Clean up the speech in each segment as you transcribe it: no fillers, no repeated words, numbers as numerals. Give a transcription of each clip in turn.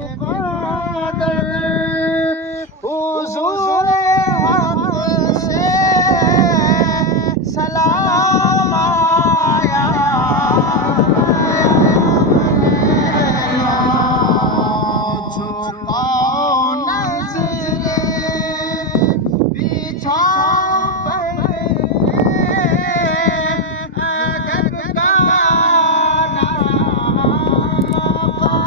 मुक़द्दर हुज़ूर हक़ से सलाम आया। झुकाओ नज़रें बिछा पर अदब का मक़ाम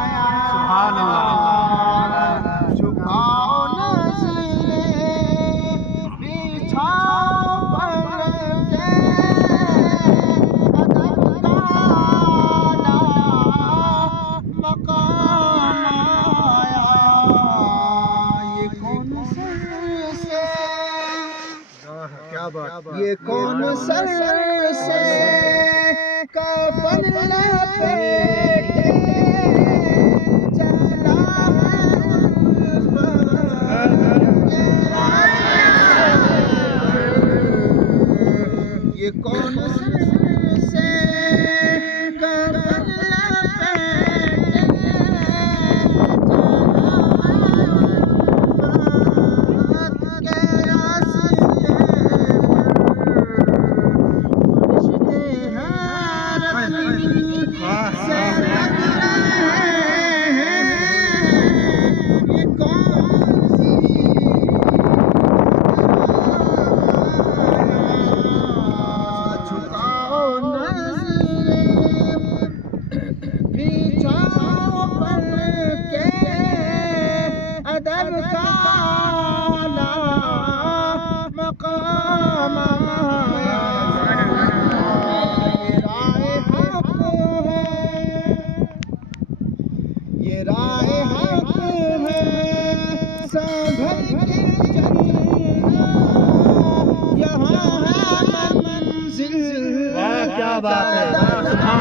आया। सुभान अल्लाह। झुकाओ नज़रें बिछा पर अदब का मक़ाम आया। ये कौन सर से, क्या बात, ये कौन सर से कफन लपेटे चला है। ये कौन सर से कफन अदब का मक़ाम आया। ये राहे हक़ है, ये राहे हक़ है, संभल के चलना यहाँ है मंजिल। वाह क्या बात है, सुभान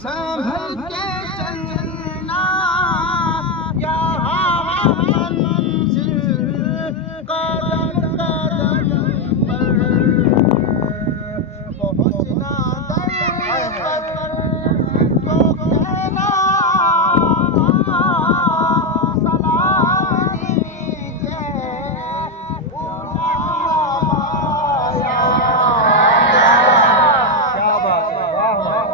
संभल के चलना यहाँ मंजिल। कदम कदम पर पहुँचना दर पर तो कहना सलाम दीजिए गुलाम आया। क्या बात है, वाह वाह।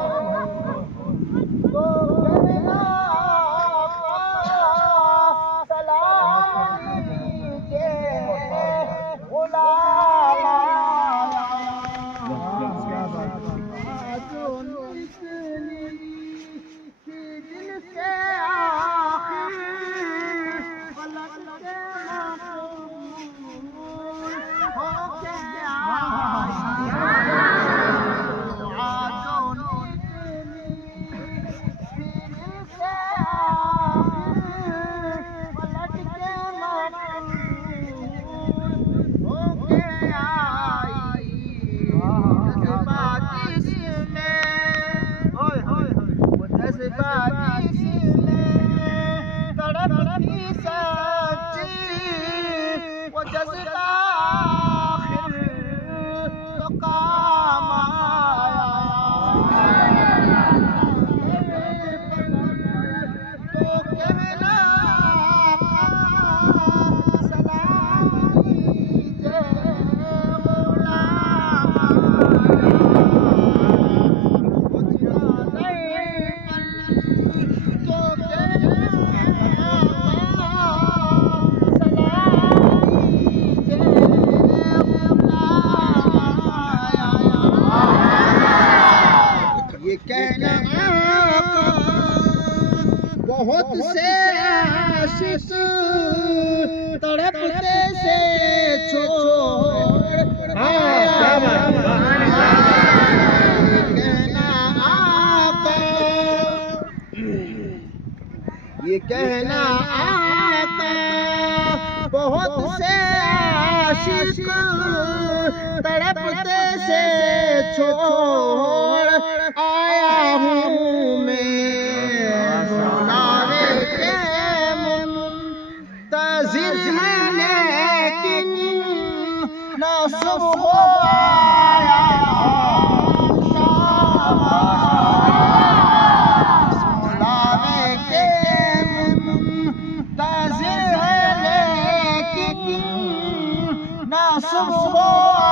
तड़पती सच्ची वो जज़्बा आखिर तो काम आया। तो कहना सलाम दीजिए गुलाम कहना आका बहुत से आशिक तड़पते से छोड़ आया। कहना आका, ये कहना आका बहुत से आशिक तड़पते से छोड़ आया हूँ मैं। मुनारे के मुंतज़िर है लेकिन न सुबह आया। नासिब हो